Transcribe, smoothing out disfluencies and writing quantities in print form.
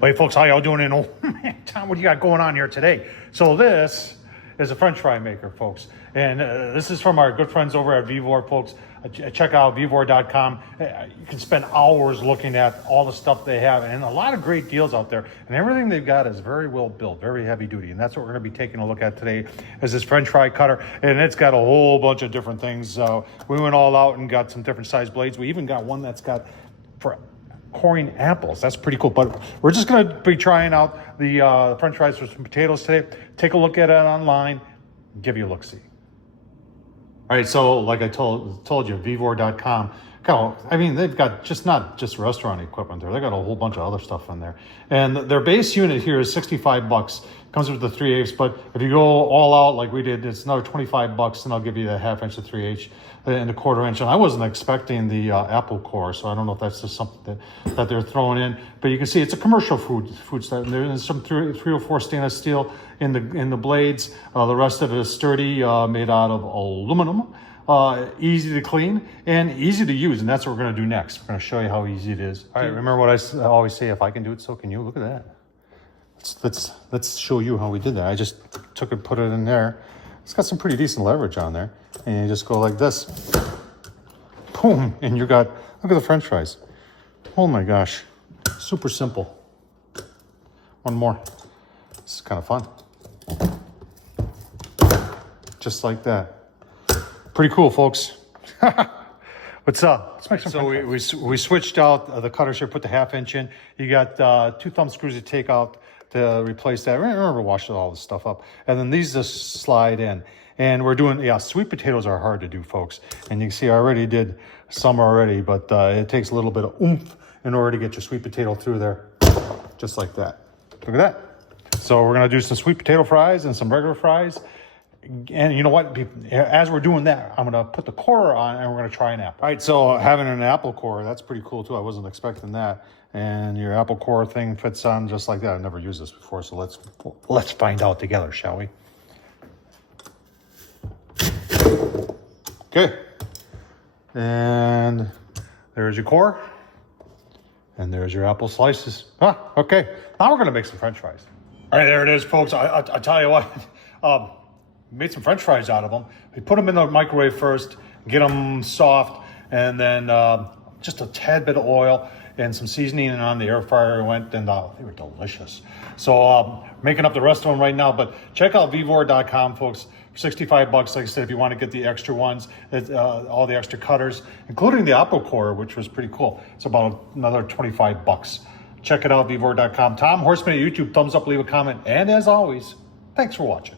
Hey folks, how y'all doing? Tom, what do you got going on here today? So this is a French fry maker, folks. And this is from our good friends over at VEVOR, folks. Check out VEVOR.com. You can spend hours looking at all the stuff they have and a lot of great deals out there. And everything they've got is very well built, very heavy duty. And that's what we're gonna be taking a look at today is this French fry cutter. And it's got a whole bunch of different things. We went all out and got some different size blades. We even got one that's got for coring apples. That's pretty cool. But we're just going to be trying out the French fries for some potatoes today. Take a look at it online. Give you a look-see. All right, so like I told you, VEVOR.com. I mean, they've got not just restaurant equipment there. They got a whole bunch of other stuff in there. And their base unit here is $65. Comes with the 3/8, but if you go all out like we did, it's another $25, and I'll give you the 1/2 inch to 3/8 and a 1/4 inch. And I wasn't expecting the apple core, so I don't know if that's just something that they're throwing in. But you can see it's a commercial food stuff. And there's some 304 stainless steel in the blades. The rest of it is sturdy, made out of aluminum. Easy to clean and easy to use, and that's what we're going to do next. We're going to show you how easy it is. All right, remember what I always say: if I can do it, so can you. Look at that. Let's show you how we did that. I just took it, put it in there. It's got some pretty decent leverage on there, and you just go like this, boom, and you got, look at the French fries. Oh my gosh, super simple. One more. This is kind of fun. Just like that. Pretty cool, folks. What's up? Let's make some. So we switched out the cutters here. Put the 1/2 inch in. You got 2 thumb screws to take out to replace that. Remember, wash all this stuff up, and then these just slide in. And we're doing, sweet potatoes are hard to do, folks. And you can see I already did some already, but it takes a little bit of oomph in order to get your sweet potato through there, just like that. Look at that. So we're gonna do some sweet potato fries and some regular fries. And you know what? As we're doing that, I'm going to put the core on and we're going to try an apple. All right, so having an apple core, that's pretty cool too. I wasn't expecting that. And your apple core thing fits on just like that. I've never used this before, so let's find out together, shall we? Okay. And there's your core. And there's your apple slices. Okay. Now we're going to make some French fries. All right, there it is, folks. I tell you what. Made some French fries out of them. We put them in the microwave first, get them soft, and then just a tad bit of oil and some seasoning on the air fryer went, and they were delicious. So making up the rest of them right now, but check out VEVOR.com, folks. For $65, like I said, if you want to get the extra ones, all the extra cutters, including the apple core, which was pretty cool. It's about another $25. Check it out, VEVOR.com. Tom Horsman at YouTube, thumbs up, leave a comment, and as always, thanks for watching.